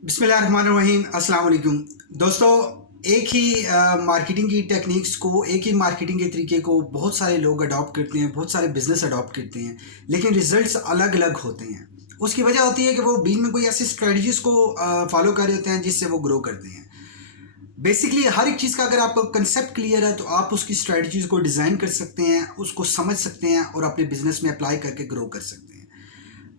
बिस्मिल्लाहिर्रहमानिर्रहीम अस्सलाम वालेकुम दोस्तों। एक ही मार्केटिंग की टेक्निक्स को, एक ही मार्केटिंग के तरीके को बहुत सारे लोग अडॉप्ट करते हैं, बहुत सारे बिजनेस अडॉप्ट करते हैं, लेकिन रिजल्ट्स अलग अलग होते हैं। उसकी वजह होती है कि वो बीच में कोई ऐसी स्ट्रेटजीज को फॉलो कर देते हैं जिससे वो ग्रो करते हैं। बेसिकली हर एक चीज़ का अगर आपको कंसेप्ट क्लियर है तो आप उसकी स्ट्रेटजीज को डिज़ाइन कर सकते हैं, उसको समझ सकते हैं और अपने बिजनेस में अप्लाई करके ग्रो कर सकते हैं।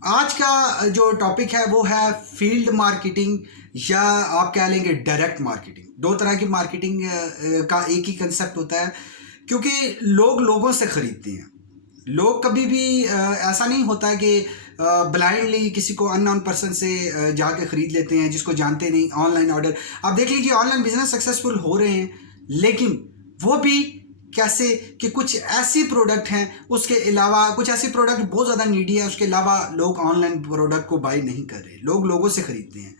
आज का जो टॉपिक है वो है फील्ड मार्केटिंग, या आप कह लेंगे डायरेक्ट मार्केटिंग। दो तरह की मार्केटिंग का एक ही कंसेप्ट होता है, क्योंकि लोग लोगों से खरीदते हैं। लोग कभी भी ऐसा नहीं होता कि ब्लाइंडली किसी को अननोन पर्सन से जाके खरीद लेते हैं जिसको जानते नहीं। ऑनलाइन ऑर्डर आप देख लीजिए, ऑनलाइन बिजनेस सक्सेसफुल हो रहे हैं, लेकिन वो भी कैसे कि कुछ ऐसी प्रोडक्ट हैं, उसके अलावा कुछ ऐसी प्रोडक्ट बहुत ज़्यादा नीडी है, उसके अलावा लोग ऑनलाइन प्रोडक्ट को बाय नहीं कर रहे, लोग लोगों से खरीदते हैं।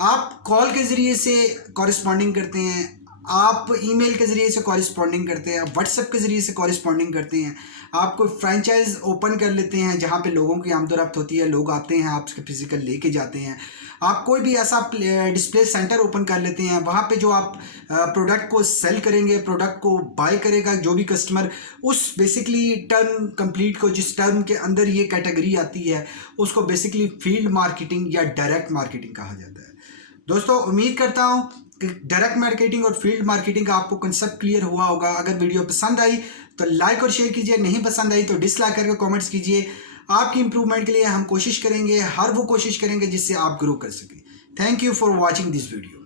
आप कॉल के ज़रिए से कॉरेस्पॉन्डिंग करते हैं, आप ईमेल के ज़रिए से कॉरेस्पॉन्डिंग करते हैं, आप व्हाट्सएप के ज़रिए से कॉरेस्पॉन्डिंग करते हैं, आप कोई फ्रेंचाइज ओपन कर लेते हैं जहाँ पे लोगों की आमदोरफ्त होती है, लोग आते हैं, आप उसके फिजिकल लेके जाते हैं। आप कोई भी ऐसा डिस्प्ले सेंटर ओपन कर लेते हैं, वहाँ पे जो आप प्रोडक्ट को सेल करेंगे, प्रोडक्ट को बाय करेगा जो भी कस्टमर, उस बेसिकली टर्म कंप्लीट को, जिस टर्म के अंदर ये कैटेगरी आती है, उसको बेसिकली फील्ड मार्केटिंग या डायरेक्ट मार्केटिंग कहा जाता है। दोस्तों, उम्मीद करता हूँ कि डायरेक्ट मार्केटिंग और फील्ड मार्केटिंग का आपको कंसेप्ट क्लियर हुआ होगा। अगर वीडियो पसंद आई तो लाइक और शेयर कीजिए, नहीं पसंद आई तो डिसलाइक करके कमेंट्स कीजिए। आपकी इंप्रूवमेंट के लिए हम कोशिश करेंगे, हर वो कोशिश करेंगे जिससे आप ग्रो कर सकें। Thank you for watching this video.